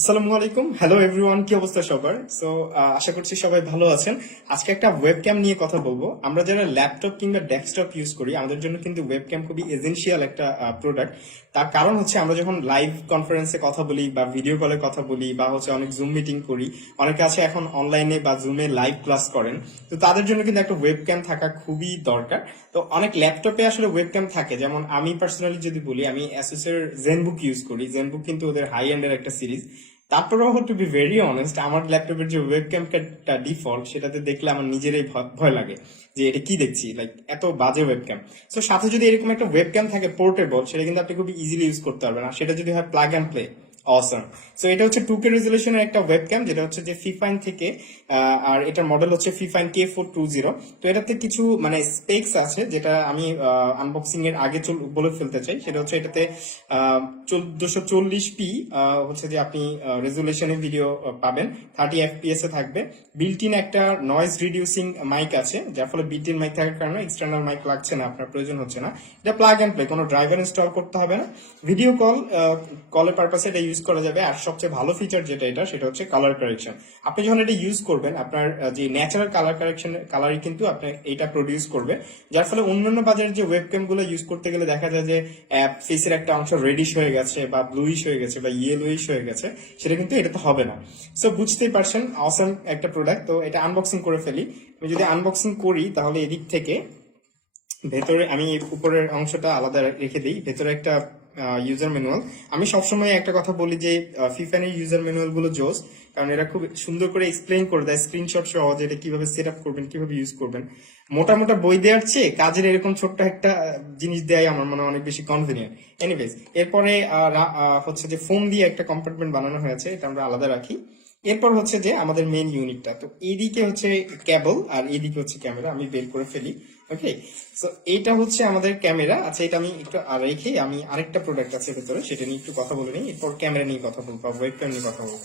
আসসালামু আলাইকুম। Hello everyone কি অবস্থা সবার? সো আশা করছি সবাই ভালো আছেন। আজকে একটা ওয়েবক্যাম নিয়ে কথা বলব। আমরা যারা ল্যাপটপ কিংবা ডেস্কটপ ইউজ করি, আমাদের জন্য কিন্তু ওয়েবক্যাম খুবই এসেনশিয়াল একটা প্রোডাক্ট তার কারণ হচ্ছে আমরা যখন লাইভ কনফারেন্সে কথা বলি বা ভিডিও কলে কথা বলি বা হচ্ছে অনেক জুম মিটিং করি, অনেকে আছে এখন অনলাইনে বা জুমে লাইভ ক্লাস করেন। তো তাদের জন্য কিন্তু একটা ওয়েবক্যাম থাকা খুবই দরকার। তো অনেক ল্যাপটপে আসলে ওয়েবক্যাম থাকে। যেমন আমি পার্সোনালি যদি বলি, আমি অ্যাসুসের জেনবুক ইউজ করি। জেনবুক কিন্তু ওদের হাই এন্ডের একটা সিরিজ তারপরেও টু বি ভেরি অনেস্ট আমার ল্যাপটপের যে ওয়েবক্যামটা ডিফল্ট সেটাতে দেখলে আমার নিজেরই ভয় লাগে যে এটা কি দেখছি? লাইক এত বাজে ওয়েবক্যাম সো সাথে যদি এরকম একটা ওয়েবক্যাম থাকে পোর্টেবল সেটা কিন্তু আপনি খুবই ইজিলি ইউজ করতে পারবেন। আর সেটা যদি হয় plug and play awesome so এটা হচ্ছে টু কে রেজলিউশনের একটা ওয়েবক্যাম যেটা হচ্ছে যে ফিফাইন থেকে আর এটার মডেল হচ্ছে Fifine K four two zero তো এটাতে কিছু মানে স্পেক্স আছে, যেটা আমি আনবক্সিং এর আগে বলে ফেলতে চাই। সেটা হচ্ছে এটাতে চোদ্দশো চল্লিশ পি হচ্ছে যে আপনি রেজুলেশনে ভিডিও পাবেন। থার্টি এফপিএস এ থাকবে। বিল্ট ইন একটা নয়েজ রিডিউসিং মাইক আছে, যার ফলে বিল্ট ইন মাইক থাকার কারণে এক্সটার্নাল মাইক লাগছে না, আপনার প্রয়োজন হচ্ছে না। এটা প্লাগ অ্যান্ড প্লে কোনো ড্রাইভার ইনস্টল করতে হবে না। ভিডিও কল কলের পারপাসে এটা ইউজ করা যাবে। আর সবচেয়ে ভালো ফিচার যেটা এটা, সেটা হচ্ছে কালার কারেকশন আপনি যখন এটা ইউজ করবেন, আপনার যে ন্যাচারাল কালার কারেকশন কালারই কিন্তু আপনার এটা প্রডিউস করবে। যার ফলে অন্যান্য বাজারের যে ওয়েবক্যামগুলো ইউজ করতে গেলে দেখা যায় যে ফেসের একটা অংশ রেডিশ হয়ে গেছে বা ব্লুইশ হয়ে গেছে বা ইয়েলোইশ হয়ে গেছে, সেটা কিন্তু এটাতে হবে না। সো বুঝতেই পারছেন অসম একটা প্রোডাক্ট তো এটা আনবক্সিং করে ফেলি। আমি যদি আনবক্সিং করি, তাহলে এদিক থেকে ভেতরে, আমি উপরের অংশটা আলাদা রেখে দিই। ভেতরে একটা ইউজার ম্যানুয়াল আমি সবসময় একটা কথা বলি যে ফিফানের ইউজার ম্যানুয়ালগুলো জোস। কারণ এরা খুব সুন্দর করে এক্সপ্লেন করে দেয় স্ক্রিনশট সহ যে এটা কীভাবে সেট আপ করবেন, কীভাবে ইউজ করবেন। মোটা মোটা বই দেওয়ার চেয়ে কাজের এরকম ছোট্ট একটা জিনিস দেয় আমার মনে হয় অনেক বেশি কনভিনিয়েন্ট এনিওয়েজ এরপরে হচ্ছে যে ফোন দিয়ে একটা কম্পার্টমেন্ট বানানো হয়েছে, এটা আমরা আলাদা রাখি। এরপর হচ্ছে যে আমাদের মেইন ইউনিটটা তো এইদিকে হচ্ছে ক্যাবল আর এইদিকে হচ্ছে ক্যামেরা আমি বের করে ফেলি। ওকে সো এইটা হচ্ছে আমাদের ক্যামেরা আচ্ছা এটা আমি একটু রেখে আমি আরেকটা প্রোডাক্ট আছে ভেতরে, সেটা নিয়ে একটু কথা বলে নিই। এরপর ক্যামেরা নিয়ে কথা বলব ওয়েবক্যাম নিয়ে কথা বলব।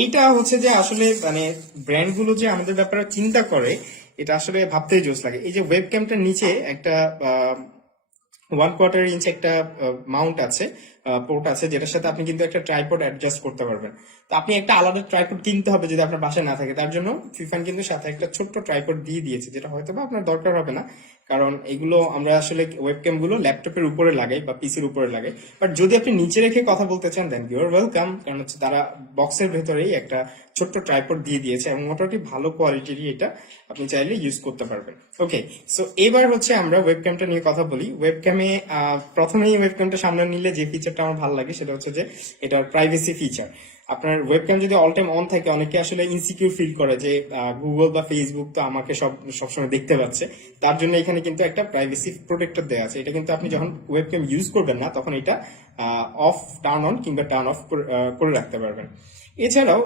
এইটা হচ্ছে যে আসলে মানে ব্র্যান্ডগুলো যে আমাদের ব্যাপারে চিন্তা করে, এটা আসলে ভাবতেই জোস লাগে। এই যে ওয়েব ক্যামটার নিচে একটা ওয়ান কোয়ার্টার ইঞ্চ একটা মাউন্ট আছে পোর্ট আছে, যেটার সাথে আপনি কিন্তু একটা ট্রাইপড অ্যাডজাস্ট করতে পারবেন। আপনি একটা আলাদা ট্রাইপড কিনতে হবে যদি আপনার বাসায় না থাকে। তার জন্য ফিফান কিন্তু সাথে একটা ছোট্ট ট্রাইপড দিয়ে দিয়েছে, যেটা হয়তো বা আপনার দরকার হবে না। কারণ এগুলো আমরা আসলে ওয়েবক্যামগুলো ল্যাপটপের উপরে লাগাই বা পিসির উপরে লাগাই। বাট যদি আপনি নিচে রেখে কথা বলতে চান দেন ইউর ওয়েলকাম কারণ হচ্ছে তারা বক্সের ভেতরেই একটা ছোট্ট ট্রাইপড দিয়ে দিয়েছে এবং মোটামুটি ভালো কোয়ালিটিরই এটা আপনি চাইলে ইউজ করতে পারবেন। ওকে সো এবার হচ্ছে আমরা ওয়েবক্যামটা নিয়ে কথা বলি। ওয়েবক্যামে প্রথমেই ওয়েবক্যামটা সামনে নিলে যে ফিচারটা আমার ভালো লাগে সেটা হচ্ছে যে এটার প্রাইভেসি ফিচার আপনার ওয়েবক্যাম যদি অল টাইম অন থাকে, অনেকে আসলে ইনসিকিউর ফিল করে যে গুগল বা ফেসবুক তো আমাকে সব, সবসময় দেখতে পাচ্ছে। তার জন্য এখানে কিন্তু একটা প্রাইভেসি প্রোটেক্টর দেওয়া আছে। এটা কিন্তু আপনি যখন ওয়েবক্যাম ইউজ করবেন না, তখন এটা অফ টার্ন অন কিংবা টার্ন অফ করে রাখতে পারবেন। এছাড়াও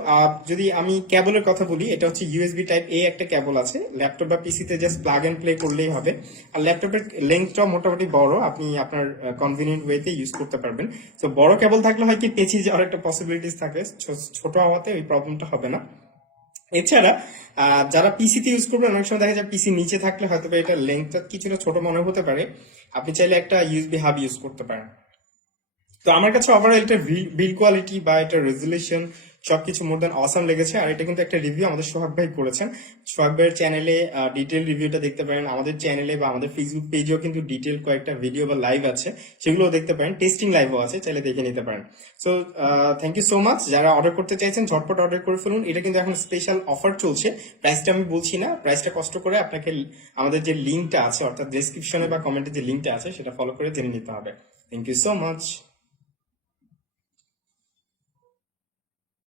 যদি আমি ক্যাবলের কথা বলি, এটা হচ্ছে ইউএসবি টাইপ এ একটা ক্যাবল আছে। ল্যাপটপ বা পিসিতে জাস্ট প্লাগ এন্ড প্লে করলেই হবে। আর ল্যাপটপের লেন্থটাও মোটামুটি বড়, আপনি আপনার কনভিনিয়েন্ট ওয়েতে ইউজ করতে পারবেন। তো বড় ক্যাবল থাকলে হয় কি পেঁচিয়ে যাওয়ার একটা পসিবিলিটিস থাকে। ছোট হওয়াতে ওই প্রবলেমটা হবে না। এছাড়া যারা পিসিতে ইউজ করবেন, অনেক সময় দেখা যায় পিসি নিচে থাকলে হয়তো বা এটা লেন্থটা কিছুটা ছোট মনে হতে পারে। আপনি চাইলে একটা ইউএসবি হাব ইউজ করতে পারেন। তো আমার কাছে ওভারঅল এটা বিল কোয়ালিটি বা এটা রেজুলেশন সবকিছু মোর দেন অসাম লেগেছে। আর এটা কিন্তু একটা রিভিউ আমাদের সোহাগ ভাই করেছেন। সোহাগ ভাইয়ের চ্যানেলে ডিটেল রিভিউটা দেখতে পারেন। আমাদের চ্যানেলে বা আমাদের ফেসবুক পেজেও কিন্তু ডিটেল কয়েকটা ভিডিও বা লাইভ আছে। সেগুলোও দেখতে পারেন। টেস্টিং লাইভও আছে, চাইলে দেখে নিতে পারেন। So thank you so much যারা অর্ডার করতে চাইছেন, ঝটপট অর্ডার করে ফেলুন। এটা কিন্তু এখন স্পেশাল অফার চলছে। প্রাইসটা আমি বলছি না। প্রাইসটা কষ্ট করে আপনাকে আমাদের যে লিঙ্কটা আছে, অর্থাৎ ডেসক্রিপশনে বা কমেন্টে যে লিঙ্কটা আছে, সেটা ফলো করে জেনে নিতে হবে। Thank you so much